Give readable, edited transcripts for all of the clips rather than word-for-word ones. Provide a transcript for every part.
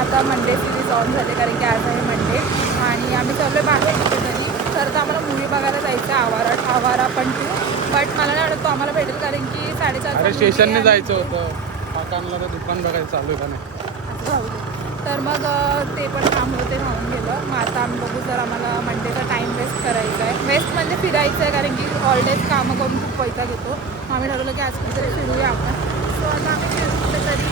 आता Monday series on झाले कारण की आज आहे मंडे आणि आम्ही चाललो बाहेर कुठेतरी. तर आम्हाला मूवी बघायला जायचं आहे आवारा पण टू. बट मला नाही वाटत तो आम्हाला भेटेल कारण की 4:30 स्टेशनने जायचं होतं काकांना तर दुकान बघायला चालू आहे का नाही. तर मग ते पण काम होते राहून गेलं. मग आता आम्ही बघू जर आम्हाला मंडेचा टाईम वेस्ट करायचा आहे. वेस्ट म्हणजे फिरायचं आहे कारण की ऑलडेज कामं करून खूप पैसा घेतो. मग आम्ही ठरवलं की आज कुठेतरी फिरूया आपण. सो आता आम्ही फिरू कुठेतरी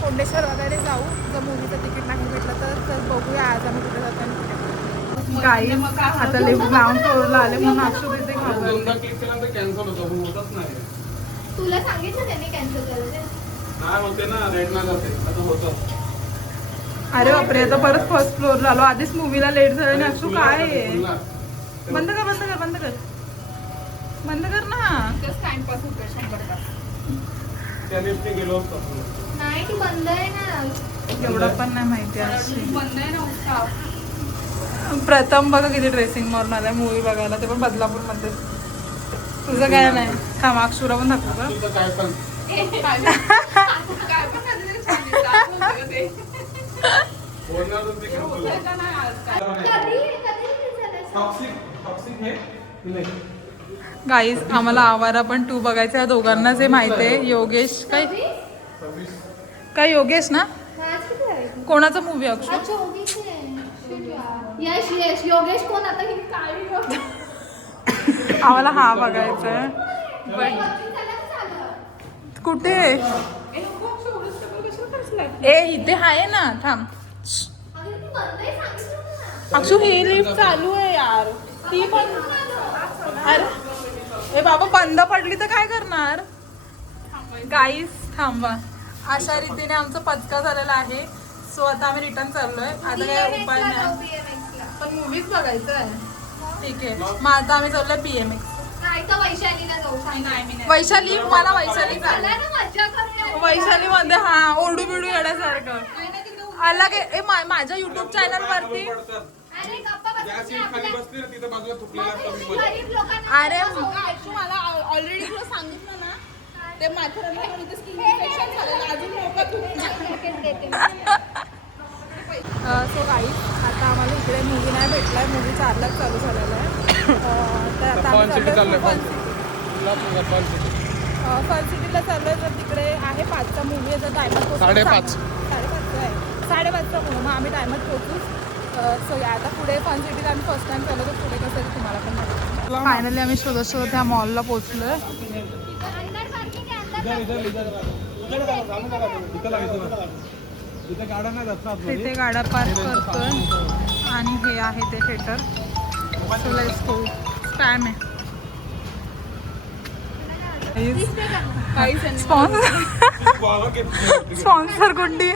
कोंडेश्वर वगैरे जाऊ. जर मूवीचं तिकीट नाही भेटलं तर बघूया आज आम्ही कुठे जातो आणि कुठे काही. आता लिफ्ट ग्राउंड फ्लोअरला आले म्हणून अक्षर तिथे कॅन्सल होतच नाही. तुला सांगितलं त्यांनी कॅन्सल करायचं नाही होते ना लेट नाही जाते आता होतं. अरे बापरे आता परत फर्स्ट फ्लोअरला आलो. आधीच मूवीला लेट झालं आणि अक्षू काय आहे. बंद कर बंद कर बंद कर बंद कर ना. टाइमपास होतोय 100 तास. त्या लिफ्टने गेलो असतो नाही ती बंद आहे ना. एवढं पण नाही माहिती आहे. बंद आहे ना. प्रथम बघा किती ड्रेसिंग मारून आलाय मूवी बघायला ते पण बदलापूरमध्ये. तुझं काय नाही थांब अक्षुरा पण दाखवू का. तुझं काय पण गाईस आम्हाला आवारा पण 2 बघायचं आहे. दोघांनाच हे माहिती आहे. योगेश काय काय योगेश ना कोणाचा मूवी अक्षु. यश यश योगेश कोण आता ही काय आम्हाला हा बघायचा आहे. कुठे ए इथे आहे ना थांब. अक्षु ही लिफ्ट चालू आहे यार. ती पण अरे ए बाबा बंद पडली तर काय करणार. गाईस थांबा. अशा रीतीने आमचा पचका झालेला आहे. सो आता आम्ही रिटर्न चाललोय. आता काय उपाय नाही पण मूवीज बघायचं आहे. ठीक आहे मग आता आम्ही चाललोय BMX. वैशाली मला वैशाली मध्ये हा ओरडू बिडू येण्यासारखं अलग आहे. माझ्या युट्यूब चॅनल वरती अरे मला ऑलरेडी तुला सांगितलं ना ते माथेरानला स्किन इन्फेक्शन झालेलं अजून. सो गाईस आता आम्हाला इकडे मूवी नाही भेटलाय. मूवी 4लाच चालू झालेला आहे. तर आता फन सिटीला चाललोय. तर तिकडे आहे 5चा मूवी. जर टायमात 5:30 आहे 5:30चा मूवी. मग आम्ही टायमात पोहोचू. सो आता पुढे फन सिटीला आम्ही फर्स्ट टाइम चाललो तर पुढे कसं आहे तुम्हाला पण माहिती. फायनली आम्ही शोधत त्या मॉलला पोहोचलोय. तिथे गाड्या पार्क करतोय आणि हे आहे ते theatre. So let's go. Spam आहे स्पॉन्सर गुड्डी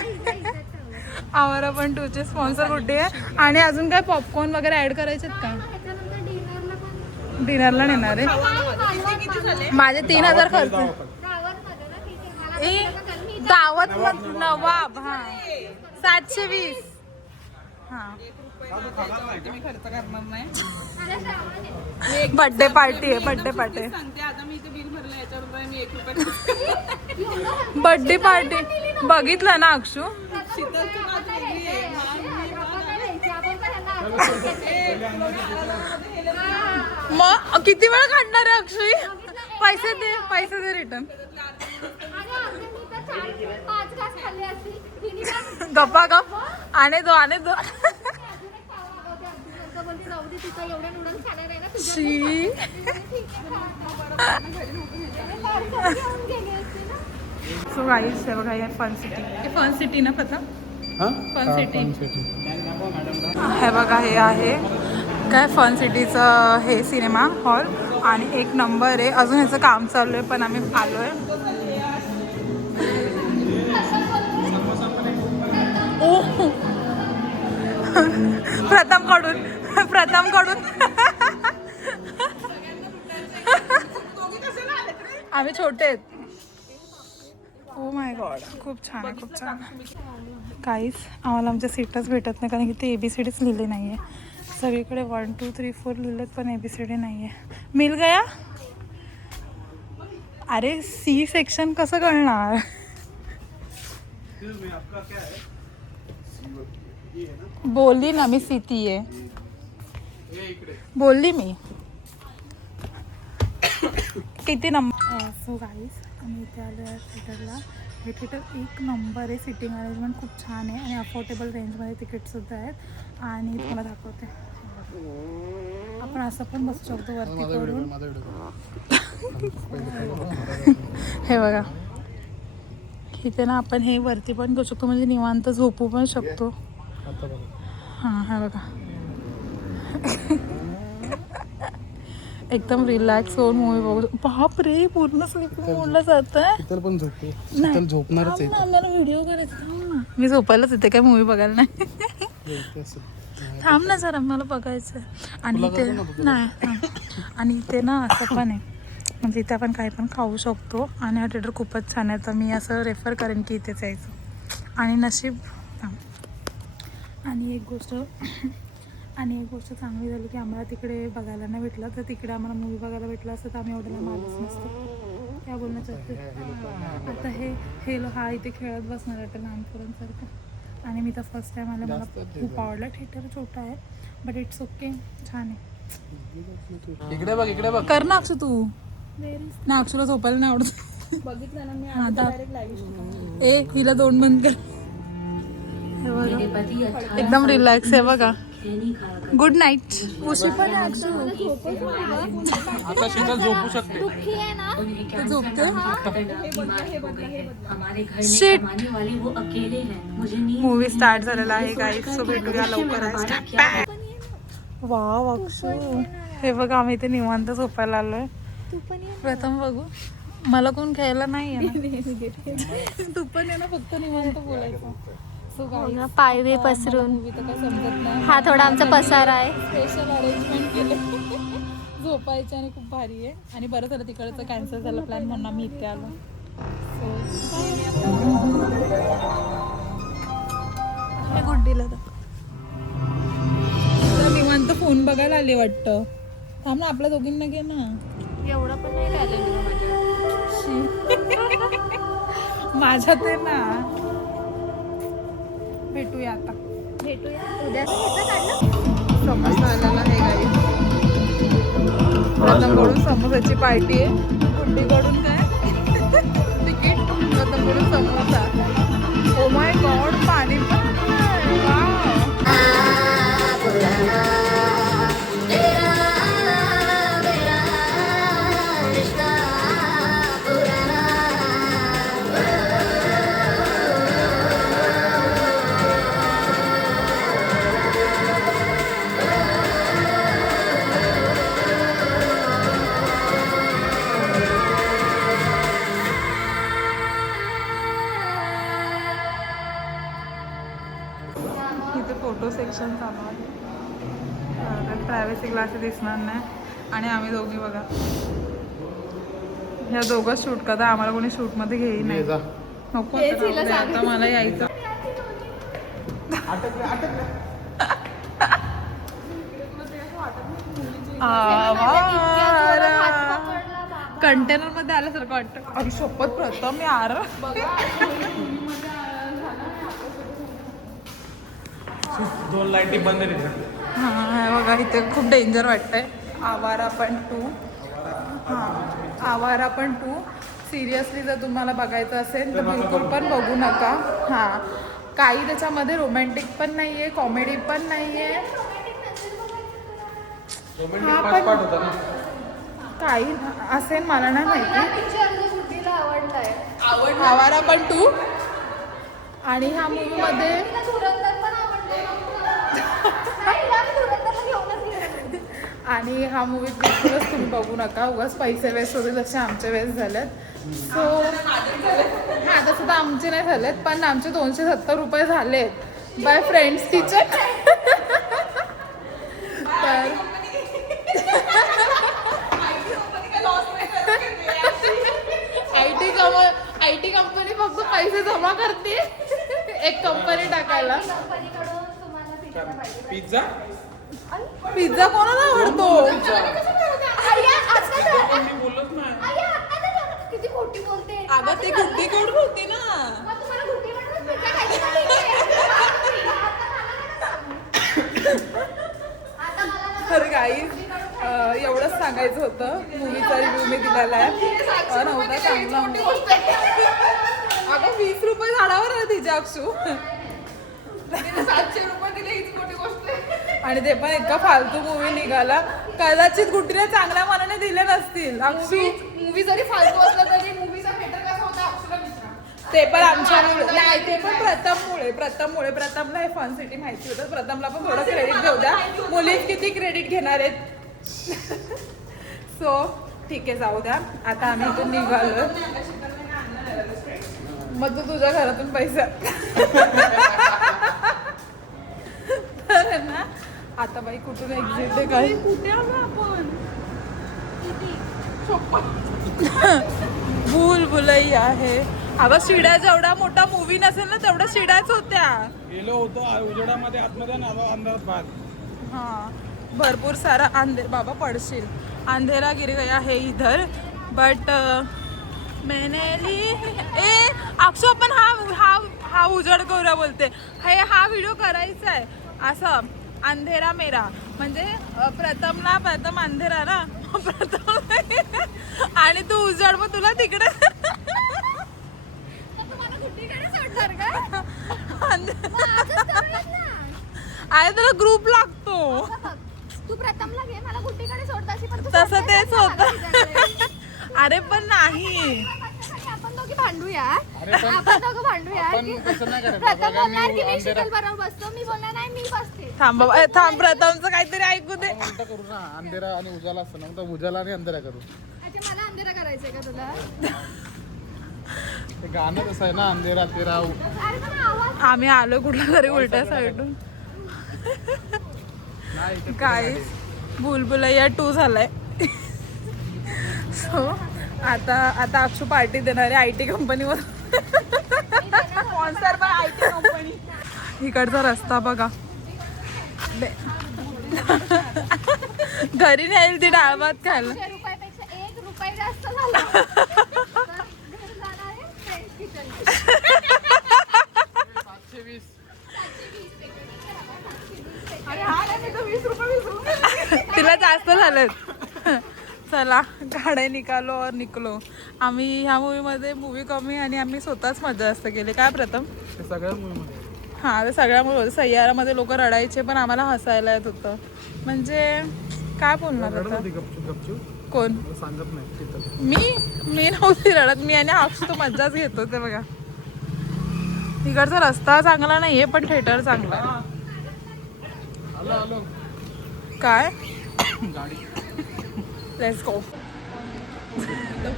आवारा पण 2चे स्पॉन्सर गुड्डी आहे. आणि अजून काय पॉपकॉर्न वगैरे ऍड करायचे का. डिनरला नेणार आहे. माझे 3000 खर्च. दावत नवाब हा 720 हा खर्च करणार नाही. बर्थडे पार्टी आहे. बर्थडे पार्टी बर्थडे पार्टी बघितलं ना अक्षू. मग किती वेळा काढणार आहे अक्षय. पैसे दे रिटर्न. गप्पा गप आणे दो शी. सो गाईस हे बघा हे फन सिटी ना पता फन सिटी. हे बघा हे आहे काय फन सिटीचं हे सिनेमा हॉल आणि 1 नंबर आहे. अजून ह्याचं काम चालू आहे पण आम्ही आलोय. प्रथम कडून आम्ही छोटे आहेत. ओ माय गॉड खूप छान आहे खूप छान. काहीच आम्हाला आमच्या सीटच भेटत नाही कारण की ते ABCDच लिहिले नाही आहे. सगळीकडे 1 2 3 4 लिहिलेत पण ABCD नाही आहे. मिल गया. अरे C सेक्शन कसं कळणार. बोलली ना मी सिटी आहे, बोलली मी. किती नंबर? सो गाईज आम्ही इथे आलो आहे थिएटरला. हे थिएटर 1 नंबर आहे. सिटिंग अरेंजमेंट खूप छान आहे आणि अफोर्डेबल रेंजमध्ये तिकीटसुद्धा आहेत. आणि तुम्हाला दाखवते, आपण असं पण बसू शकतो वरती करून. हे बघा इथे ना आपण हे वरती पण करू शकतो, म्हणजे निवांत झोपू पण शकतो. हां हे बघा एकदम रिलॅक्स होऊन मूवी बघू. बाप रे, पूर्ण स्लीप मोडला जात आहे. पण झोपणारच आहे. आम्हाला व्हिडिओ करायचा. मी झोपायलाच येते काय, मूवी बघायला नाही. थांब ना जरा, मला बघायचं. आणि इथे नाही आणि इथे ना असं पण आहे, म्हणजे इथे आपण काही पण खाऊ शकतो. आणि हा थिएटर खूपच छान आहे, तर मी असं रेफर करेन की इथेच यायचं. आणि नशीब आणि एक गोष्ट चांगली झाली की आम्हाला तिकडे बघायला नाही भेटलं. तर तिकडे आम्हाला मूवी बघायला भेटलं असतं तर आम्ही एवढ्याला मारच नसतो. काय बोलणं चाहते. आता हा इथे खेळत बसणार आहे लहानपोरांसारखं. आणि मी तर फर्स्ट टाईम आलं, मला खूप आवडलं. थिएटर छोटा आहे बट इट्स ओके, छान आहे. इकडे बघ, इकडे बघ. कर ना अक्षू तू. ना अक्षूला झोपायला नाही आवडत. बघितलं ना मी हा डायरेक्ट लाईव्ह. ए हिला 2 बंद कर. हे बघा एकदम रिलॅक्स आहे बघा. Good night. उशी पण आहे अक्षू. आता शीतल झोपू शकते. दुःखी आहे ना. ते झोपते. शिट. मूवी स्टार्ट झालेला आहे गाईज, सो भेटूया लवकरच. वाव अक्षू, हे बघा आम्ही इथे निवांत झोपायला आलोय. तू पण ये. प्रथम बघू, मला कोण घ्यायला नाही आहे. तू पण आहे ना, फक्त निवांत बोलायचं. सो गाईज पायवे पसरून मूवी तर काय समजत नाही. हा थोडा आमचा पसारा आहे. स्पेशल अरेंजमेंट केले झोपायचे आणि खूप भारी आहे. आणि बरं झालं तिकडचं कॅन्सल झालं प्लॅन, म्हणून आम्ही इथे आलो. सो गुड्डीला निवांत फोन बघायला आले वाटतं. थांब ना, आपल्या दोघींना घे ना. एवढा पण नाही राहिलेलं माझ्या ते ना. भेटूया आता. भेटूया उद्या. काढलं समोसा आलेला आहे गाई. प्रथमकडून समोसाची पार्टी आहे. गुड्डीकडून काय तिकीट, प्रथमकडून समोसा. ओ माय गॉड, पाणी पण आहे. वाव. इथे फोटो सेक्शन चालू आहे. प्रायव्हसी ग्लासेस दिसणार नाही. आणि आम्ही दोघी बघा, ह्या दोघं शूट करता. आम्हाला कोणी शूटमध्ये घेई नाही. नको आता मला यायचं. कंटेनर मध्ये आल्यासारखं वाटतं. अरे शपथ प्रथम यार. दोन लाईटी बंद आहेत. हां बघा इथे खूप डेंजर वाटतंय. आवारा पण 2. हां आवारा पण 2 सिरियसली जर तुम्हाला बघायचं असेल तर बिलकुल पण बघू नका. हां काही त्याच्यामध्ये रोमॅन्टिक पण नाही आहे, कॉमेडी पण नाही आहे. हा पण काही असेल मला नाही माहिती. आवडलाय. आवारा पण 2. आणि ह्या मूवीमध्ये आणि हा मूवी बिलकुलच तुम्ही बघू नका. उगाच पैसे वेस्ट होते जसे आमचे वेस्ट झालेत. सो हां तसं तर आमचे नाही झालेत, पण आमचे 270 रुपये झालेत बाय फ्रेंड्स किचन. तर आय टी कंपनी फक्त पैसे जमा करते एक कंपनी टाकायला. पिझ्झा पिझ्झा कोणाला आवडतो? किती खोटी बोलते. अगं ती गुड्डी कोण होती ना. सांगायचं होतं. मूवीचा रिव्ह्यू मी दिलेला आहे. नव्हता चांगला. अगं 20 रुपये झाडावर आहे तिच्या अक्षू. 700 रुपये दिले हीच मोठी गोष्ट आहे. आणि ते पण इतका फालतू मूवी निघाला. कदाचित कुठे चांगल्या मनाने दिले नसतील. अक्षू मूवी जरी फालतू असला तरी मूवीचा थिएटर कसा होता अक्षुला विचारा. ते पण आमच्यामुळे नाही, ते पण प्रथममुळे प्रथमला हे फन सिटी माहिती होतं. प्रथमला पण थोडं क्रेडिट देऊ द्या. मुलीच किती क्रेडिट घेणार आहेत. सो ठीक आहे, जाऊ द्या. आता आम्ही इथून निघालो. मग तू तुझ्या घरातून पैसा तर ना आता बाई कुठून एक्झिट आहे काय, कुठे आलो आपण. भूलभुलैया आहे. अगं शिड्या जेवढा मोठा मूवी नसेल ना तेवढ्या शिड्याच होत्या. गेलो होतो उजेडामध्ये आतमध्ये ना अंधारात बाहेर. हाँ भरपूर सारा अंधेर. बाबा पडशील. अंधेरा गिर गया है इधर. बट मैंने ली ए अक्षु आपण हा उजड करूया बोलते. हा व्हिडिओ करायचा आहे असं. अंधेरा मेरा म्हणजे प्रथम अंधेरा ना प्रथम आणि तू उजड, मग तुला तिकडे अरे तुला ग्रुप लागतो. तू प्रथमला घे, मला गुड्डीकडे सोडताशी, पण तसं तेच होत. अरे पण नाही, आपण दोघी भांडूया. अरे आपण दोघं भांडूया. पण तसं नाही करायचं. प्रथम बघा, बोलणार की मी अंधेरा शीतल बरोबर बसतो, मी बोलणार नाही मी बसते. थांब प्रथमचं काहीतरी ऐकू दे. उलटा करू ना. अंधेरा आणि उजाला असतं ना, तर उजाला आणि अंधेरा करू. अच्छा मला अंधेरा करायचंय का तुला? ते गाणं कसं आहे ना, अंधेरा तेरा. अरे पण आवाज आम्ही आलो कुठल्या तरी उलट्या साईडून. काय भूलभुलैया 2 झालाय. सो आता अक्षू पार्टी देणार आहे IT कंपनीवर. Sponsor by IT company. इकडचा रस्ता बघा. घरी नेईल ती डाळ भात खायला. 100 रुपयापेक्षा 1 रुपये जास्त झाला. तर घरी जाणार आहे फ्रेंड्स किचन. 720. तिला जास्त झालं. चला गाड्या निकालो और निकलो. आम्ही ह्या मूवीमध्ये मूवी कमी आणि आम्ही स्वतःच मजा जास्त केली. काय प्रथम? ते सगळ्या मूवीमध्ये. हां ते सगळ्यामुळे सय्यारामध्ये लोक रडायचे पण आम्हाला हसायला येत होतं. म्हणजे काय बोलणार रडत आता. होती गपचूप गपचूप. कोण? सांगत नाही तिथं. मी नव्हती रडत. मी आणि अक्षू तो मज्जाच घेत होते बघा. इकडचा रस्ता चांगला नाहीये पण थिएटर चांगला आहे. आलो काय गाडी. Let's go.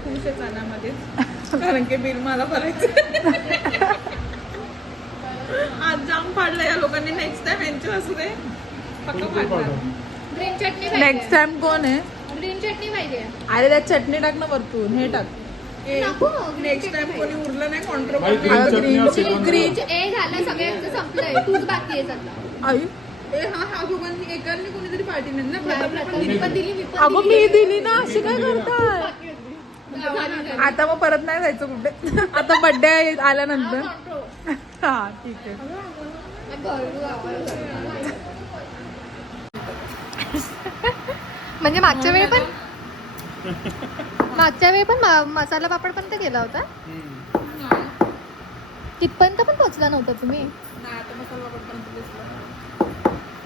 खुश आहे चाण्यामध्ये कारण की बिल मला भरायचं. आज जाम फाडलं या लोकांनी. नेक्स्ट टाइम यांची असू दे पक्का फाडणार. ग्रीन चटणी नेक्स्ट टाइम कोण आहे? ग्रीन चटणी पाहिजे. अरे त्यात चटणी टाक ना वरतून. हे टाक. नको नेक्स्ट टाइम कोणी उरलं नाही बाई, green कॉन्ट्रोवर्सी. चटणी असेल. ग्रीन ए झालं सगळ्यांचं संपलंय. तूच बाकी आहे आता. आई ए हा दोघांनी एकाने कोणीतरी पार्टी नाही ना. मी पण दिली मी पण अगं मी दिली ना. अशी काय करताय? आता मग परत नाही जायचं कुठे. आता बर्थडे आल्यानंतर. हा ठीक आहे. म्हणजे मागच्या वेळी पण मसाला पापड पण तर केला होता. तिथपर्यंत पण पोहोचला नव्हता तुम्ही. नाही आता मसाला पापडपर्यंत दिसलं.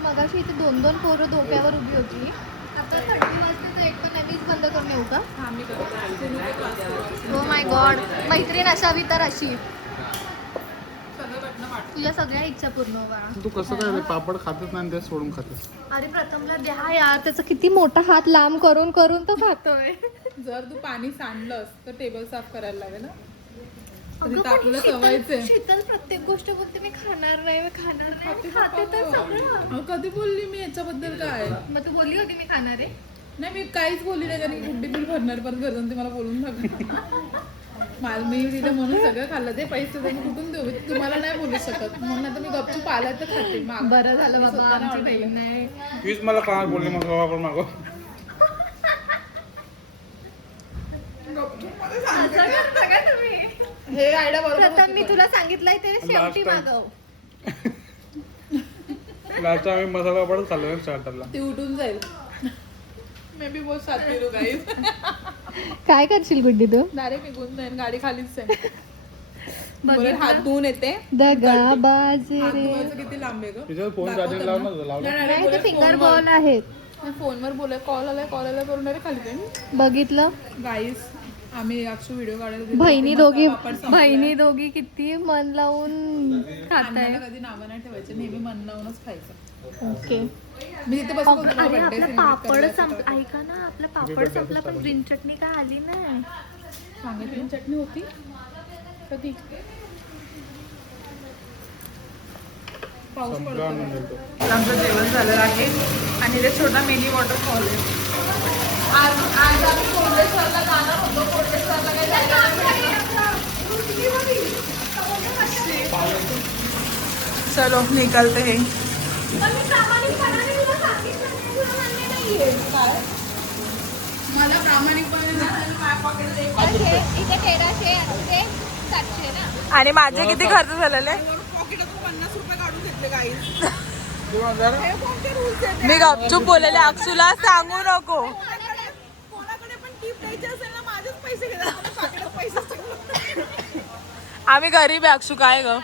मगाशी इथे 2 पोरं डोक्यावर उभी होती. आता 30 वाजता तर एक पण नाही. मीच बंद करून येऊ का? हा मी करते. हो माय गॉड. मैत्रीण असावी तर अशी. तुझ्या सगळ्या इच्छा पूर्ण व्हा. तू कसं काय पापड खातच नाही ते सोडून खातेस? अरे प्रथमला द्या यार. त्याचा किती मोठा हात लांब करून करून तो खातोय. जर तू पाणी सांडलंस तर टेबल साफ करायला लागेल ना. अगं, तिथं पण आपल्याला सवयच आहे. शीतल प्रत्येक गोष्ट बोलते मी खाणार नाही खाते तर सगळं. अहो, कधी बोलली मी याच्याबद्दल काय? मग तू बोलली होती मी खाणार आहे. नाही मी काहीच बोलली नाही. कारण गुड्डी बिल भरणार परत घरजण ते मला बोलून टाकणार. मला मी तिथे म्हणून सगळं खाल्लं. ते पैसे मी कुठून देऊ? मी तुम्हाला नाही बोलू शकत म्हणून आता मी गपचूप आलाय तर खाते. बरं झालं बाबा आमची बहीण नाही. प्लीज मला काय बोलली मग आपण मागो. हे आयडिया बरोबर प्रथम मी तुला सांगितलंय ते शेवटी मागव. लास्ट आम्ही मसाला पापड खाल्लो स्टार्टरला. ती उठून जाईल. मे बी बहुत साथ फिरू गाईस. काय करशील गुड्डी तू डायरेक्ट निघून जाईन, गाडी खालीच आहे. बरं हात धुवून येते. दगा बाजे हात रे धुवायचं किती लांब आहे ग? तिच्यावर फोन चार्जिंग लावून लावला. नाही ते फिंगर बॉल आहेत फोनवर बोलाय, कॉल आलाय करून डायरेक्ट खाली जाईन. बघितलं गाईस आम्ही अक्षू व्हिडिओ काढायला बहिणी दोघी किती मन लावून खाताय कधी नावं नाही ठेवायचे, नेहमी मन लावूनच खायचं. ओके मी तिथे बसून अरे आपला पापड संपला ऐका ना आपला पापड संपला पण ग्रीन चटणी काय आली नाही सांगितली चटणी होती कधी. पाऊस पडतो. आमचं जेवण झालेलं आहे आणि ते छोटा मिनी वॉटरफॉल आहे. आज आम्ही कोल्डेश्वरला जाणार होतो. कोल्डेश्वरला काही चलो निकलते हैं. मला प्रामाणिकपणे इथे 1300 आणि ते 700 ना आणि माझे किती खर्च झालेले. मी गपचूप बोललेले अक्षूला सांगू नको. आम्ही गरीब आहे अक्षू काय ग.